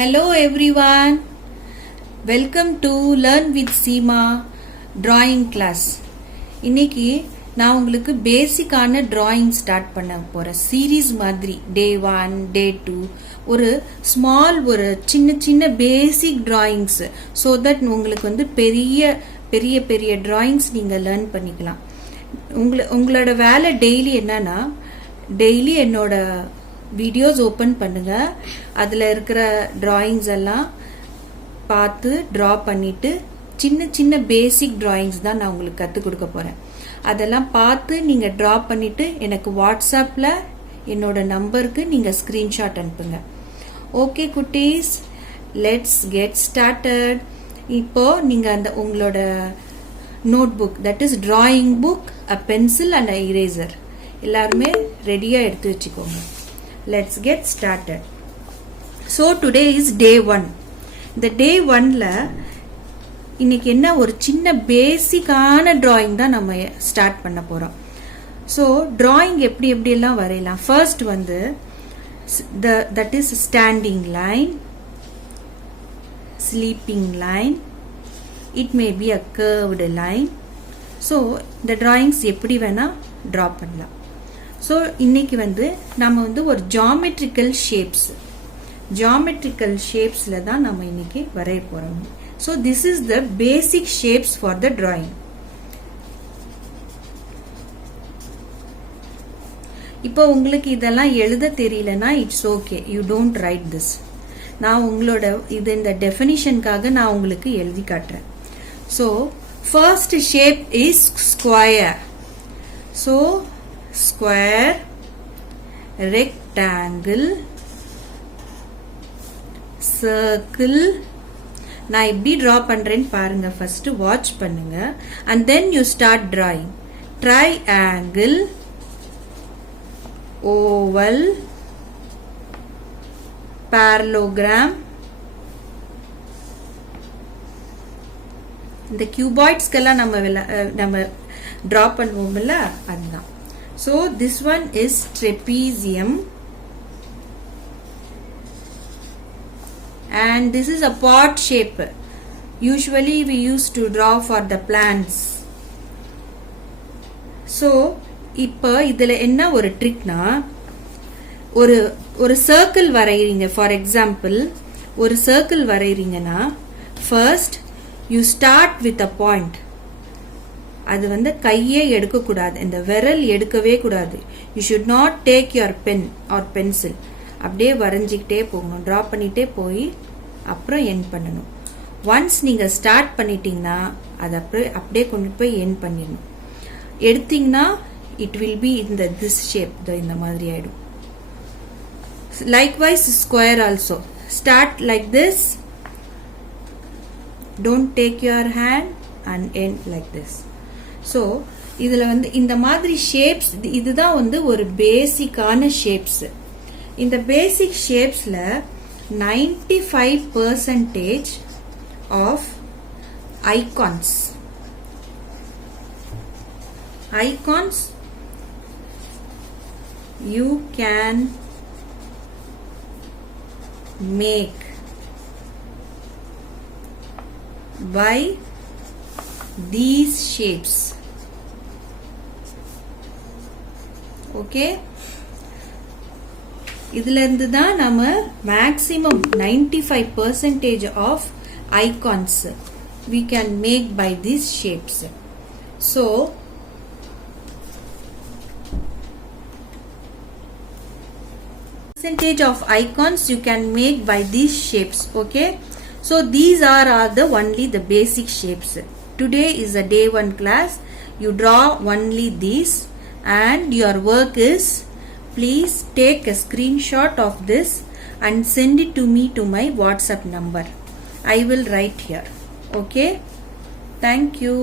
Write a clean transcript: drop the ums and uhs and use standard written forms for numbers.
Hello everyone. Welcome to Learn with Seema drawing class. இன்னைக்கு நான் உங்களுக்கு பேசிக்கான drawing ஸ்டார்ட் பண்ண போறேன். சீரீஸ் மாதிரி டே 1, டே 2 ஒரு ஸ்மால் ஒரு சின்ன பேசிக் drawings so that உங்களுக்கு வந்து பெரிய drawings நீங்க லேர்ன் பண்ணிக்கலாம். உங்களோட வேலை டெய்லி என்னன்னா டெய்லி என்னோட வீடியோஸ் ஓபன் பண்ணுங்க. அதுல இருக்கிற டிராயிங்ஸ் எல்லாம் பார்த்து டிரா பண்ணிட்டு சின்ன பேசிக் டிராயிங்ஸ் தான் நான் உங்களுக்கு கத்து கொடுக்க போறேன். அதெல்லாம் பார்த்து நீங்க டிரா பண்ணிட்டு எனக்கு வாட்ஸ்அப்ல என்னோட நம்பருக்கு நீங்க ஸ்கிரீன்ஷாட் அனுப்புங்க. ஓகே குட்டீஸ், லெட்ஸ் கெட் ஸ்டார்டட். இப்போ நீங்க அந்த உங்களோட note book, that is drawing book, a pencil and a eraser எல்லாருமே ரெடியா எடுத்து வச்சுக்கோங்க. Let's get started. So today is day 1. இந்த day 1ல இன்னைக்கு என்ன ஒரு சின்ன பேசிக்கான drawing தான் நம்ம ஸ்டார்ட் பண்ண போறோம். So drawing எப்படி எல்லாம் வரையலாம். First வந்து that is standing line, sleeping line, it may be a curved line. So இந்த drawings எப்படி வேணா draw பண்ணலாம். ஸோ இன்னைக்கு வந்து நம்ம வந்து ஒரு ஜாமெட்ரிக்கல் ஷேப்ஸில் தான் நம்ம இன்னைக்கு வரைய போறோம். So this is the basic shapes for the drawing. இப்போ உங்களுக்கு இதெல்லாம் எழுத தெரியலனா it's okay, you don't write this. நான் உங்களோட இது இந்த டெஃபினிஷனுக்காக நான் உங்களுக்கு எழுதி காட்டுறேன். So first shape is square. So square, rectangle, circle. நான் எப்படி draw பண்றேன்னு பாருங்க. first watch பண்ணுங்க and then you start drawing. Triangle, oval, parallelogram. இந்த cuboidsக்கெல்லாம் நம்ம draw பண்ணுவோம்ல அதுதான். So this one is trapezium and this is a pot shape. Usually we used to draw for the plants. So இப்போ இதுல என்ன ஒரு ட்ரிக்னா ஒரு சர்க்கிள் வரையறீங்க. ஃபார் எக்ஸாம்பிள் ஒரு சர்க்கிள் வரையறீங்கன்னா first you start with a point. அது வந்து கையே எடுக்க கூடாது, இந்த விரல் எடுக்கவே கூடாது. You should not take your pen or pencil. அப்படியே வரைஞ்சிக்கிட்டே போகணும், டிரா பண்ணிட்டே போய் அப்புறம் எண்ட் பண்ணணும். ஒன்ஸ் நீங்க ஸ்டார்ட் பண்ணிட்டீங்கன்னா அது அப்படியே கொண்டு போய் எண்ட் பண்ணிடணும். எடுத்தீங்கன்னா இட் வில் பி இந்த திஸ் ஷேப், இந்த மாதிரி ஆயிடும். Likewise square also start like this, don't take your hand and end like this. So இதுல வந்து இந்த மாதிரி ஷேப்ஸ், இதுதான் வந்து ஒரு பேசிக்கான ஷேப்ஸ். இந்த பேசிக் ஷேப்ஸ்ல 95% of icons you can make by these shapes. Okay, இதுல இருந்து தான் நம்ம maximum 95% of icons we can make by these shapes. So percentage of icons you can make by these shapes. Okay, so these are the only the basic shapes. Today is a day 1 class. You draw only these and your work is please take a screenshot of this and send it to me to my WhatsApp number. I will write here. Okay, thank you.